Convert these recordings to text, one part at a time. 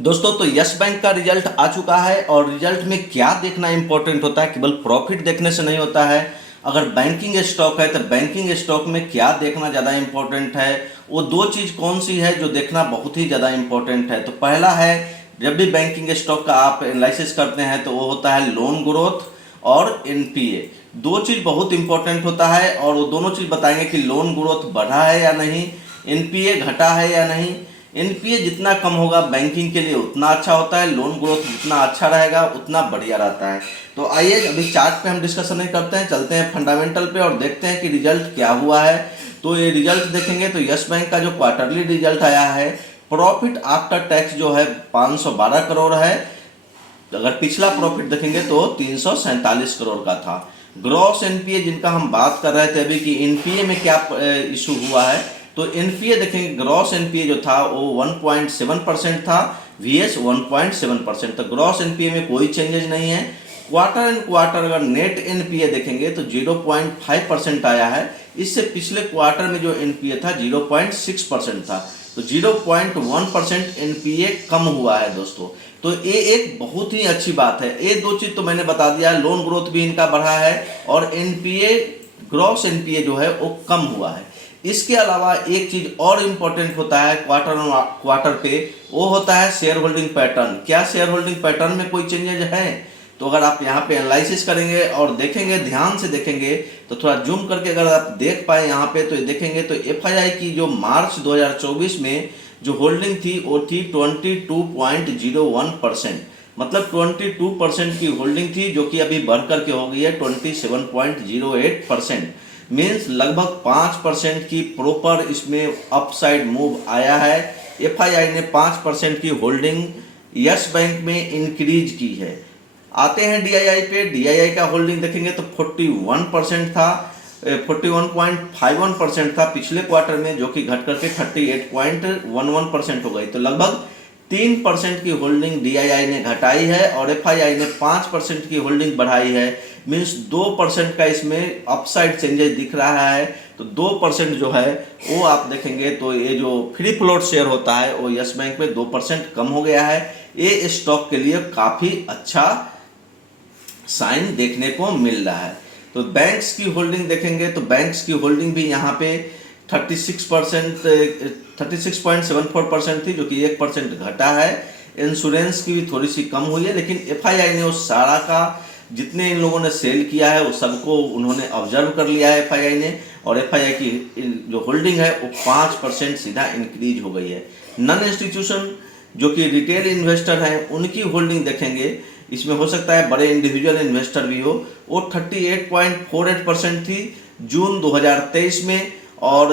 दोस्तों तो yes bank का रिजल्ट आ चुका है और रिजल्ट में क्या देखना इंपॉर्टेंट होता है, केवल प्रॉफिट देखने से नहीं होता है। अगर बैंकिंग स्टॉक है तो बैंकिंग स्टॉक में क्या देखना ज़्यादा इंपॉर्टेंट है, वो दो चीज़ कौन सी है जो देखना बहुत ही ज़्यादा इंपॉर्टेंट है। तो पहला है, जब भी बैंकिंग स्टॉक का आप एनालिसिस करते हैं तो वो होता है लोन ग्रोथ और एनपीए। दो चीज़ बहुत इंपॉर्टेंट होता है और वो दोनों चीज़ बताएंगे कि लोन ग्रोथ बढ़ा है या नहीं, एनपीए घटा है या नहीं। एनपीए जितना कम होगा बैंकिंग के लिए उतना अच्छा होता है, लोन ग्रोथ जितना अच्छा रहेगा उतना बढ़िया रहता है। तो आइए अभी चार्ट पे हम डिस्कशन नहीं करते हैं, चलते हैं फंडामेंटल पे और देखते हैं कि रिजल्ट क्या हुआ है। तो ये रिजल्ट देखेंगे तो यस बैंक का जो क्वार्टरली रिजल्ट आया है, प्रॉफिट आफ्टर टैक्स जो है 512 करोड़ है। अगर पिछला प्रॉफिट देखेंगे तो 347 करोड़ का था। ग्रॉस एनपीए जिनका हम बात कर रहे थे अभी कि एनपीए में क्या इशू हुआ है, तो एनपीए देखेंगे ग्रॉस एनपीए जो था वो 1.7% था, वीएस 1.7%। तो ग्रॉस एनपीए में कोई चेंजेस नहीं है। क्वार्टर एंड क्वार्टर अगर नेट एनपीए देखेंगे तो 0.5% आया है। इससे पिछले क्वार्टर में जो एनपीए था 0.6% था, तो 0.1% एनपीए कम हुआ है दोस्तों। तो ये एक बहुत ही अच्छी बात है। ये दो चीज़ तो मैंने बता दिया है, लोन ग्रोथ भी इनका बढ़ा है और एनपीए ग्रॉस एनपीए जो है वो कम हुआ है। इसके अलावा एक चीज़ और इम्पोर्टेंट होता है क्वार्टर क्वार्टर पे, वो होता है शेयर होल्डिंग पैटर्न। क्या शेयर होल्डिंग पैटर्न में कोई चेंजेज है? तो अगर आप यहाँ पे एनालिसिस करेंगे और देखेंगे, ध्यान से देखेंगे तो थोड़ा जूम करके अगर आप देख पाए यहाँ पे तो देखेंगे तो एफआईआई की जो मार्च 2024 में जो होल्डिंग थी वो थी 22.01%, मतलब 22% की होल्डिंग थी, जो कि अभी बढ़ करके हो गई है 27.08%। मीन्स लगभग 5% की प्रॉपर इसमें अपसाइड मूव आया है। एफआईआई ने 5% की होल्डिंग यस बैंक में इंक्रीज की है। आते हैं डीआईआई पे। डीआईआई का होल्डिंग देखेंगे तो 41% था, 41.51% था पिछले क्वार्टर में, जो कि घट करके 38.11% हो गई। तो लगभग 3% की होल्डिंग डीआईआई ने घटाई है और एफआईआई ने 5% की होल्डिंग बढ़ाई है। मीन्स 2% का इसमें अपसाइड चेंजेस दिख रहा है। तो 2% जो है वो आप देखेंगे तो ये जो फ्री फ्लोट शेयर होता है वो यस बैंक में 2% कम हो गया है। ये स्टॉक के लिए काफ़ी अच्छा साइन देखने को मिल रहा है। तो बैंक्स की होल्डिंग देखेंगे तो बैंक्स की होल्डिंग भी यहाँ पे 36.74% थी, जो कि 1% घटा है। इंश्योरेंस की भी थोड़ी सी कम हुई है, लेकिन एफआईआई ने उस सारा का जितने इन लोगों ने सेल किया है वो सबको उन्होंने ऑब्जर्व कर लिया है एफआईआई ने, और एफआईआई की जो होल्डिंग है वो 5% सीधा इंक्रीज हो गई है। नॉन इंस्टीट्यूशन जो कि रिटेल इन्वेस्टर हैं उनकी होल्डिंग देखेंगे, इसमें हो सकता है बड़े इंडिविजुअल इन्वेस्टर भी हो, वो 38.48% थी जून 2023 में, और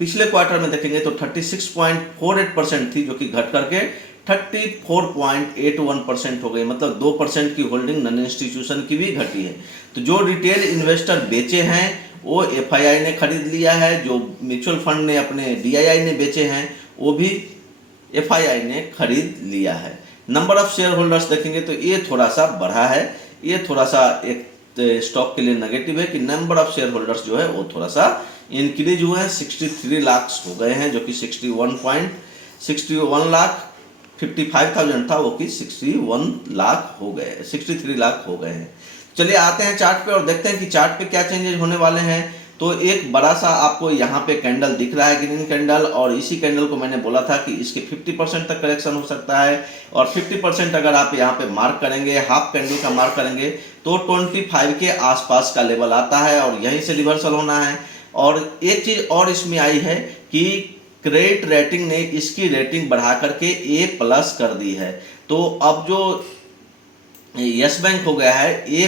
पिछले क्वार्टर में देखेंगे तो 36.48% थी, जो कि घट करके 34.81% हो गई। मतलब 2% की होल्डिंग नॉन इंस्टीट्यूशन की भी घटी है। तो जो रिटेल इन्वेस्टर बेचे हैं वो एफआईआई ने खरीद लिया है, जो म्यूचुअल फंड ने अपने डीआईआई ने बेचे हैं वो भी एफआईआई ने खरीद लिया है। नंबर ऑफ शेयर होल्डर्स देखेंगे तो ये थोड़ा सा बढ़ा है। ये थोड़ा सा एक स्टॉक के लिए नेगेटिव है कि नंबर ऑफ शेयर होल्डर्स जो है वो थोड़ा सा इंक्रीज हुए हैं, 63 लाख हो गए हैं, जो कि 61 लाख 55,000 था वो कि 61 लाख हो गए, 63 लाख हो गए हैं। चलिए आते हैं चार्ट पे और देखते हैं कि चार्ट पे क्या चेंजेस होने वाले हैं। तो एक बड़ा सा आपको यहाँ पे कैंडल दिख रहा है, ग्रीन कैंडल, और इसी कैंडल को मैंने बोला था कि इसके 50% तक करेक्शन हो सकता है, और 50% अगर आप यहाँ पे मार्क करेंगे, हाफ कैंडल का मार्क करेंगे तो 25 के आसपास का लेवल आता है और यहीं से रिवर्सल होना है। और एक चीज़ और इसमें आई है कि क्रेडिट रेटिंग ने इसकी रेटिंग बढ़ा करके A+ कर दी है। तो अब जो यस बैंक हो गया है A+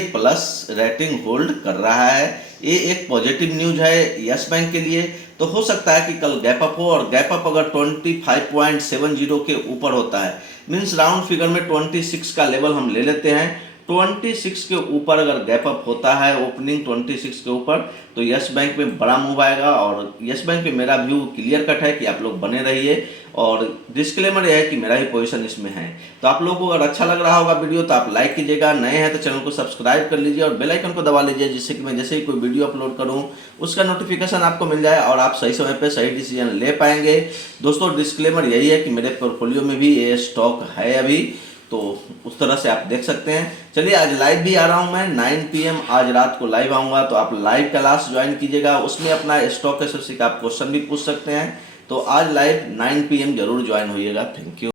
रेटिंग होल्ड कर रहा है। ये एक पॉजिटिव न्यूज है यस बैंक के लिए। तो हो सकता है कि कल गैप अप हो, और गैप अप अगर 25.70 के ऊपर होता है, मीन्स राउंड फिगर में 26 का लेवल हम ले लेते हैं, 26 के ऊपर अगर गैप अप होता है ओपनिंग 26 के ऊपर, तो यस बैंक में बड़ा मूव आएगा। और यस बैंक पे मेरा व्यू क्लियर कट है कि आप लोग बने रहिए, और डिस्क्लेमर यह है कि मेरा ही पोजीशन इसमें है। तो आप लोगों को अगर अच्छा लग रहा होगा वीडियो तो आप लाइक कीजिएगा, नए हैं तो चैनल को सब्सक्राइब कर लीजिए और बेल आइकन को दबा लीजिए, जिससे कि मैं जैसे ही कोई वीडियो अपलोड करूं उसका नोटिफिकेशन आपको मिल जाए और आप सही समय पे सही डिसीजन ले पाएंगे। दोस्तों डिस्क्लेमर यही है कि मेरे पोर्टफोलियो में भी ये स्टॉक है अभी, तो उस तरह से आप देख सकते हैं। चलिए आज लाइव भी आ रहा हूं मैं 9 PM आज रात को लाइव आऊँगा, तो आप लाइव क्लास ज्वाइन कीजिएगा, उसमें अपना स्टॉक एसोसी का आप क्वेश्चन भी पूछ सकते हैं। तो आज लाइव 9 PM जरूर ज्वाइन होइएगा। Thank you.